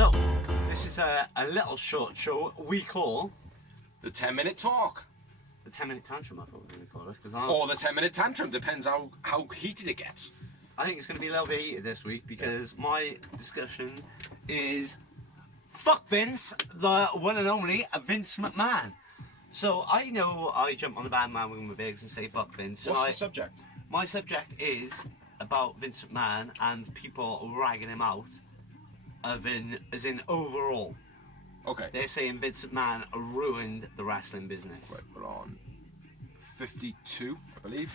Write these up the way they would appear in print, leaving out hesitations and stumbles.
So, this is a little short show we call The 10-minute talk. the 10-minute tantrum, I thought we were going to call it. Because Or the 10-minute tantrum, depends how heated it gets. I think it's going to be a little bit heated this week because my discussion is fuck Vince, the one and only Vince McMahon. So I know I jump on the bandwagon with my bigs and say fuck Vince. What's the subject? My subject is about Vince McMahon and people ragging him out as in overall. Okay. They're saying Vince McMahon ruined the wrestling business. Right, we're on 52, I believe.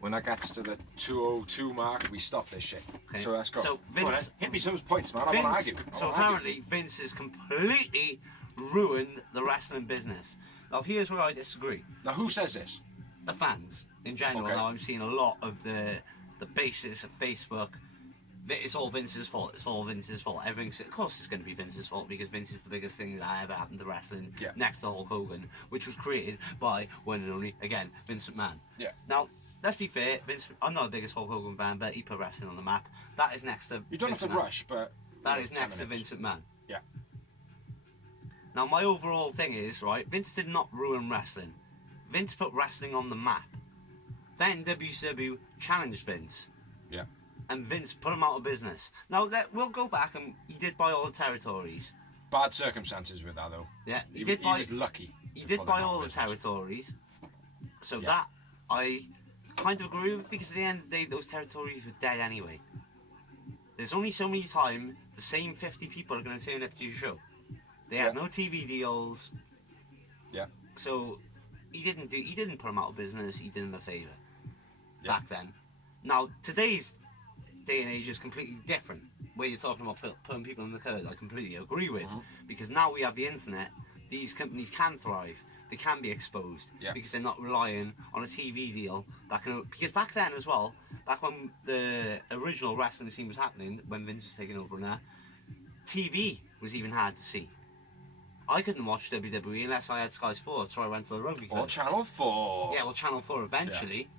When that gets to the 202 mark, we stop this shit. Okay. So let's go. So Go on, Vince, hit me some points, man. I want to argue. apparently Vince has completely ruined the wrestling business. Now here's where I disagree. Now, who says this? The fans in general. Okay. Now I'm seeing a lot of the basis of Facebook. It's all Vince's fault. It's all Vince's fault. Everything's, of course, it's going to be Vince's fault because Vince is the biggest thing that ever happened to wrestling, Yeah. next to Hulk Hogan, which was created by one and only, again, Vince McMahon. Yeah. Now, let's be fair. I'm not the biggest Hulk Hogan fan, but he put wrestling on the map. That is next to. You don't Vince have to McMahon. rush, but... That you is know, next 10 to minutes. Vince McMahon. Yeah. Now, my overall thing is, right, Vince did not ruin wrestling. Vince put wrestling on the map. Then WCW challenged Vince, Yeah. and Vince put him out of business. Now, we'll go back, and he did buy all the territories. Bad circumstances with that, though. Yeah, He buy. was lucky. He to did pull buy them out all of the business. territories. So Yeah. that, I kind of agree with, because at the end of the day, those territories were dead anyway. There's only so many times the same 50 people are going to turn up to your show. They had Yeah. no TV deals. Yeah. So he didn't put them out of business. He did him a favour Yeah. back then. Now today's day and age is completely different. Where you're talking about putting people in the code, I completely agree with, because now we have the internet. These companies can thrive. They can be exposed because they're not relying on a TV deal that can. Because back then as well, back when the original wrestling scene was happening, when Vince was taking over and that, TV was even hard to see. I couldn't watch WWE unless I had Sky Sports, or I went to the rugby club. Or Channel 4. Yeah, well, Channel 4 eventually.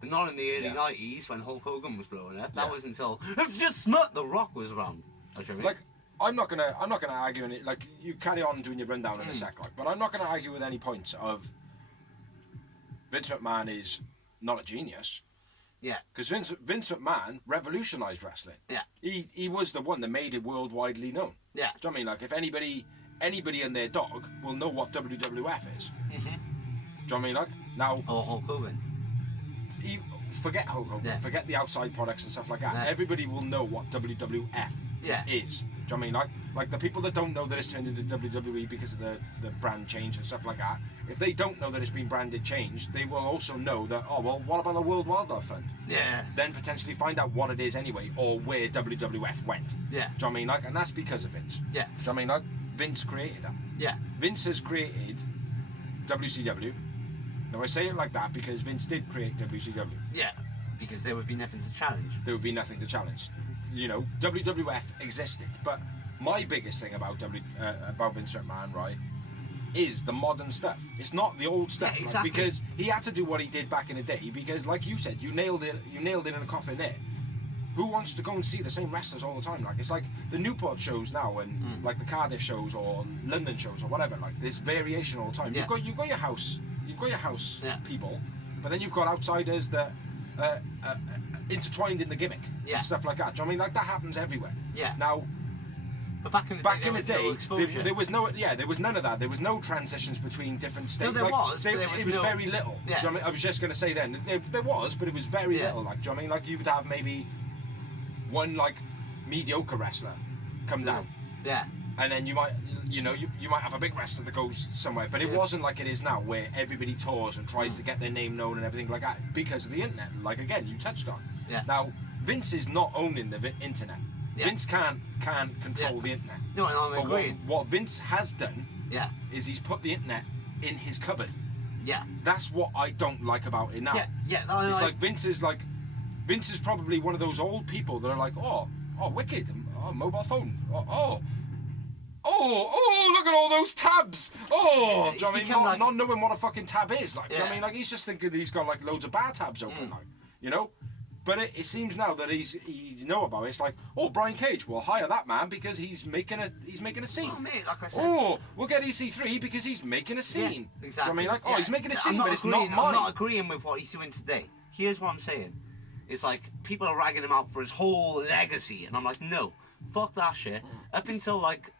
But not in the early Yeah. 90s when Hulk Hogan was blowing up. That Yeah. was until just Smut The Rock was around. Do you know what I mean? Like, I'm not gonna argue in it. Like, you carry on doing your rundown in a sec, like, but I'm not gonna argue with any points of Vince McMahon is not a genius, yeah, because Vince McMahon revolutionized wrestling. yeah, He was the one that made it worldwidely known. yeah. Do you know what I mean? Like, if anybody and their dog will know what WWF is. Do you know what I mean? Like, now, Or Hulk Hogan. forget Hulk Hogan, Yeah. forget the outside products and stuff like that. Yeah. Everybody will know what WWF Yeah. is. Do you know what I mean? Like the people that don't know that it's turned into WWE because of the brand change and stuff like that, if they don't know that it's been branded changed, they will also know that, oh, well, what about the World Wildlife Fund? Yeah, Then potentially find out what it is anyway, or where WWF went. yeah, Do you know what I mean? Like, and that's because of Vince. yeah, Do you know what I mean? Like, Vince created that. yeah, Vince has created WCW. Now I say it like that because Vince did create WCW. yeah. Because there would be nothing to challenge. There would be nothing to challenge. You know, WWF existed, but my biggest thing about Vince McMahon, right, is the modern stuff. It's not the old stuff, Yeah, exactly. right? Because he had to do what he did back in the day. Because, like you said, you nailed it. You nailed it in a coffin there. Who wants to go and see the same wrestlers all the time? Like, it's like the Newport shows now, and like the Cardiff shows or London shows or whatever. Like, there's variation all the time. Yeah. You've got your house Yeah. people, but then you've got outsiders that intertwined in the gimmick Yeah. and stuff like that. Do you know what I mean? Like, that happens everywhere. Yeah. Now, But back in the back day, in the there was no day, exposure. there was none of that. There was no transitions between different states. there like, was, but there was it was no- very little. Yeah. Do you know what I mean? I was just going to say then, there was, but it was very Yeah. little. Like, do you know what I mean? Like, you would have maybe one, like, mediocre wrestler come down. Yeah, And then you might have a big wrestler that goes somewhere, but it wasn't like it is now, where everybody tours and tries to get their name known and everything like that because of the internet. Like, again, you touched on. Yeah. Now, Vince is not owning the internet. Yeah. Vince can't control Yeah. the internet. No, I'm But agreeing. what Vince has done Yeah, is he's put the internet in his cupboard. yeah, That's what I don't like about it now. yeah, yeah. It's like Vince is probably one of those old people that are like, oh, wicked, oh, mobile phone, oh, look at all those tabs. Oh, do you know what I mean? Not knowing what a fucking tab is. Like, do you know what I mean? Like, he's just thinking that he's got like loads of bar tabs open, like, you know? But it seems now that he's know about it. It's like, oh, Brian Cage, we'll hire that man because he's making a scene. Oh, mate, like I said. Oh, we'll get EC3 because he's making a scene. Yeah, Do you know exactly. what I mean? Like, oh, Yeah. he's making a I'm scene, but it's agreeing- not mine. I'm not agreeing with what he's doing today. Here's what I'm saying. It's like, people are ragging him out for his whole legacy. And I'm like, no, fuck that shit. Up until, like,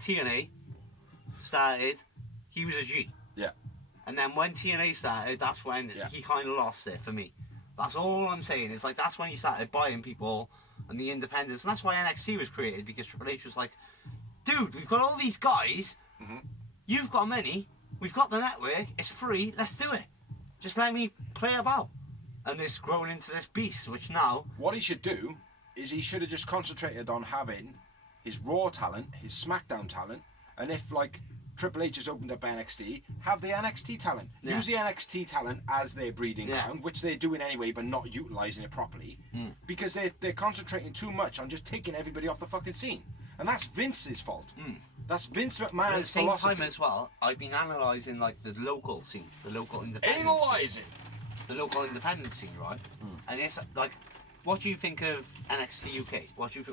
TNA started, he was a G. Yeah. And then when TNA started, that's when Yeah. he kind of lost it for me. That's all I'm saying. It's like, that's when he started buying people and the independents. And that's why NXT was created, because Triple H was like, dude, we've got all these guys. You've got money. We've got the network. It's free. Let's do it. Just let me play about. And it's grown into this beast, which now... What he should do is he should have just concentrated on having his Raw talent, his SmackDown talent, and if, like, Triple H has opened up NXT, have the NXT talent. Yeah. Use the NXT talent as their breeding Yeah. ground, which they're doing anyway, but not utilising it properly. Because they're concentrating too much on just taking everybody off the fucking scene. And that's Vince's fault. That's Vince At the McMahon's same philosophy. time as well, I've been analysing, like, the local scene, the local independent scene. Analysing. The local independent scene, right? And it's like, what do you think of NXT UK? What's your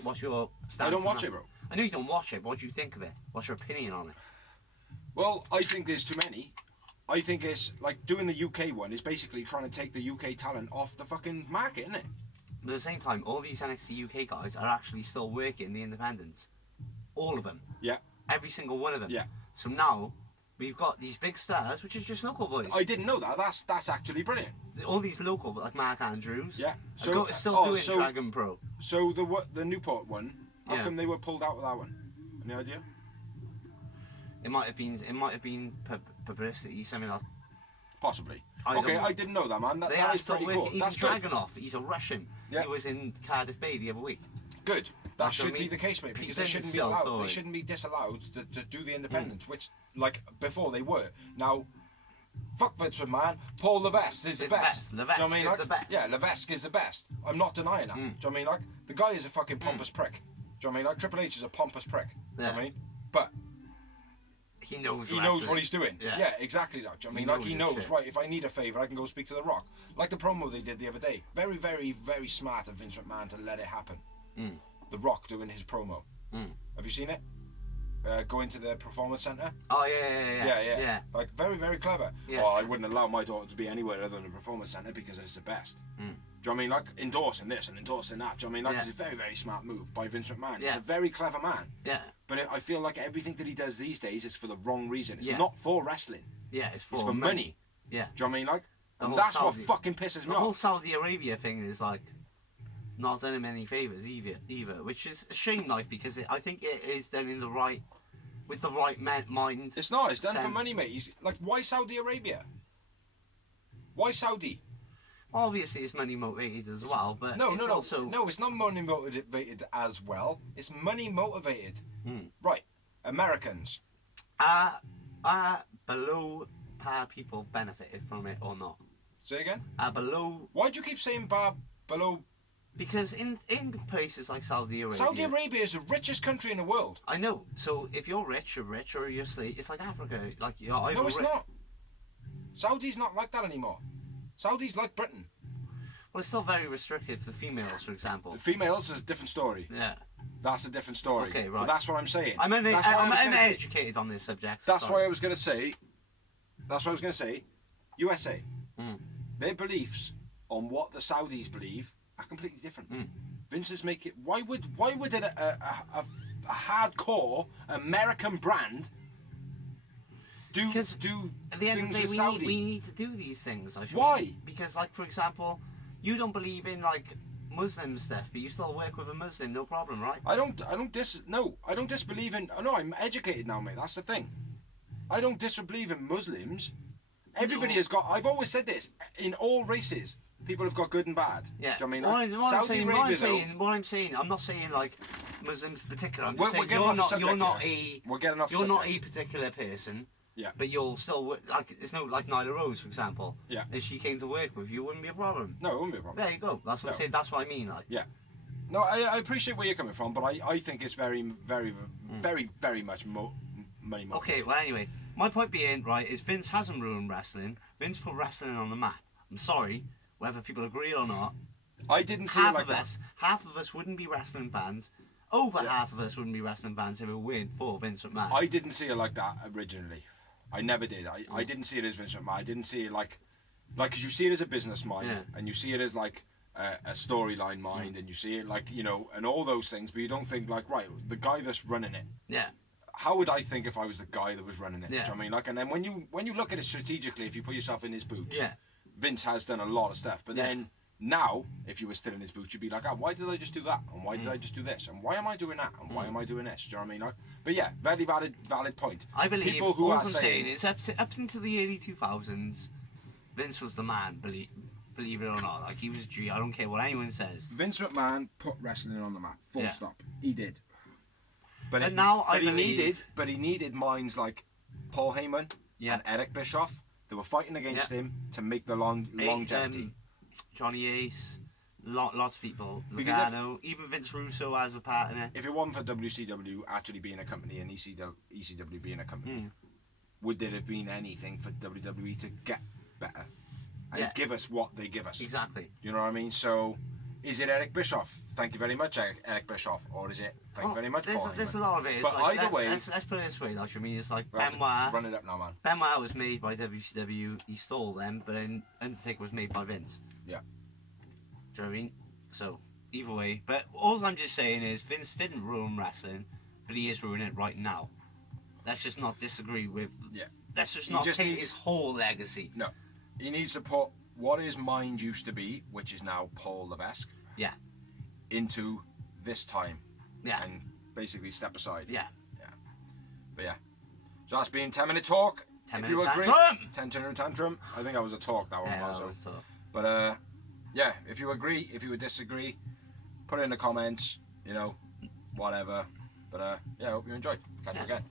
stance? I don't on watch that? it, bro. I know you don't watch it, but what do you think of it? What's your opinion on it? Well, I think there's too many. I think it's like doing the UK one is basically trying to take the UK talent off the fucking market, isn't it? But at the same time, all these NXT UK guys are actually still working in the independents. All of them. Yeah. Every single one of them. Yeah. So now, we've got these big stars, which is just local boys. I didn't know that. That's actually brilliant. All these local, like Mark Andrews. Yeah. So, still doing so- Dragon Pro. So the Newport one, how Yeah. come they were pulled out of that one? Any idea? It might have been publicity, something like. Possibly. I Okay, don't know. I didn't know that, man. That They are is still pretty working. cool. Even That's good. Dragunov, he's a Russian. Yeah. He was in Cardiff Bay the other week. Good. That That's what should I be mean. the case, mate, because Pete they Dunne's shouldn't be still allowed. toy. They shouldn't be disallowed to do the independents, which, like, before they were. Now, fuck Vince McMahon. Paul Levesque is the It's the best. best. Do you know what I Levesque mean? is Like, the best. Yeah, Levesque is the best. I'm not denying that. Do you know what I mean? Like, the guy is a fucking pompous prick. Do you know what I mean? Like, Triple H is a pompous prick. Do you know what I Yeah. mean? But He knows. he knows what he's doing. Yeah. Exactly that. Do you know what I He mean? Like, knows he his knows, shit. right, if I need a favour, I can go speak to The Rock. Like the promo they did the other day. Very, very, very smart of Vince McMahon to let it happen. The Rock doing his promo. Have you seen it? Going to the Performance Centre? Oh yeah. Like, very, very clever. Yeah. Oh, I wouldn't allow my daughter to be anywhere other than the Performance Centre because it's the best. Do you know what I mean? Like, endorsing this and endorsing that. Do you know what I mean? Like, Yeah. it's a very, very smart move by Vince McMahon. He's Yeah. a very clever man. Yeah. But I feel like everything that he does these days is for the wrong reason. It's Yeah. not for wrestling. Yeah. It's for, It's for money. Yeah. Do you know what I mean? Like, The and whole that's what Saudi- fucking pisses The me whole off. Saudi Arabia thing is like not done him any favors either, which is a shame, like, because I think it is done in the right, with the right mind. It's not. It's done for Sen- money, mate. He's, like, why Saudi Arabia? Why Saudi? Obviously, it's money motivated as well, but No, it's no, no. also No, it's not money motivated as well. It's money motivated. Right. Americans. below par people benefited from it or not. Say again? Below, Why do you keep saying below? because in places like Saudi Arabia, Saudi Arabia is the richest country in the world. I know. So if you're rich, or you're slave. It's like Africa. Like you're either No, it's rich- not. Saudi's not like that anymore. Saudi's like Britain. Well, it's still very restrictive for females, for example. The females is a different story. Yeah. That's a different story. Okay, But right. that's what I'm saying. I'm That's what I I'm was gonna say. uneducated on this subject. so That's sorry. why I was going to say. That's what I was going to say. USA. Their beliefs on what the Saudis believe are completely different. Vince is making. Why would a hardcore American brand do Because do At the end of things the day, with Saudi? we need to do these things. I feel. Why? Because, like, for example, you don't believe in, like, Muslim stuff, but you still work with a Muslim, no problem, right? I don't disbelieve in. No, I'm educated now, mate. That's the thing. I don't disbelieve in Muslims. Everybody has got. I've always said this. In all races, people have got good and bad. Yeah. Do you know What what I mean? I'm Saudi saying, Arabia, though, what I'm saying, I'm not saying like Muslims in particular. I'm We're- just saying we're getting off the you're not subject a here. We're getting off the you're not a subject. particular person. Yeah. But you'll still like it's no like Nyla Rose, for example. Yeah. If she came to work with you, it wouldn't be a problem. No, it wouldn't be a problem. There you go. That's what I'm No. saying. That's what I mean. Like. Yeah. No, I appreciate where you're coming from, but I think it's very, very, very, very much money. Okay, well, anyway, my point being, right, is Vince hasn't ruined wrestling. Vince put wrestling on the map. I'm sorry, whether people agree or not, I didn't see it half like of that. half of us wouldn't be wrestling fans. Over Yeah. half of us wouldn't be wrestling fans if it weren't for Vince McMahon. I didn't see it like that originally. I never did. I didn't see it as Vince McMahon. I didn't see it like, because you see it as a business mind, Yeah. and you see it as like a storyline mind, and you see it like, you know, and all those things, but you don't think like, right, the guy that's running it. Yeah. How would I think if I was the guy that was running it? Do you Yeah. know what I mean? Like, and then when you look at it strategically, if you put yourself in his boots, Yeah. Vince has done a lot of stuff. But Yeah. then now, if you were still in his boots, you'd be like, why did I just do that? And why did I just do this? And why am I doing that? And why am I doing this? Do you know what I mean? Like, but yeah, very valid point. I believe people who all are I'm saying saying is up into the early 2000s, Vince was the man. Believe it or not, like he was G. I don't care what anyone says. Vince McMahon put wrestling on the map. Full Yeah. stop. He did. But And now I he believe- needed minds like Paul Heyman Yeah. and Eric Bischoff. They were fighting against Yeah. him to make the longevity. Johnny Ace, lots of people. Because Logano, even Vince Russo as a partner. If it wasn't for WCW actually being a company and ECW being a company, would there have been anything for WWE to get better and Yeah. give us what they give us? Exactly. You know what I mean? So, is it Eric Bischoff? Thank you very much, Eric Bischoff. Or is it thank you very much, Paul There's Heyman? a lot of it. It's But like, either way, let's put it this way, though. I mean, it's like we have to Benoit. run it up now, man. Benoit was made by WCW. He stole them, but then Undertaker was made by Vince. Yeah. Do you know what I mean? So, either way. But all I'm just saying is Vince didn't ruin wrestling, but he is ruining it right now. Let's just not disagree with... Yeah. Let's just He not just take needs- his whole legacy. No. He needs to put what his mind used to be, which is now Paul Levesque, Yeah. into this time. Yeah. And basically step aside. Yeah. But yeah. So that's been 10 Minute Talk. 10 If you Minute agree, Tantrum! 10-minute tantrum. I think I was a talk that one Yeah, also. that was tough. But yeah, if you agree, if you would disagree, put it in the comments, you know, whatever. But yeah, I hope you enjoyed. Catch you Yeah. again.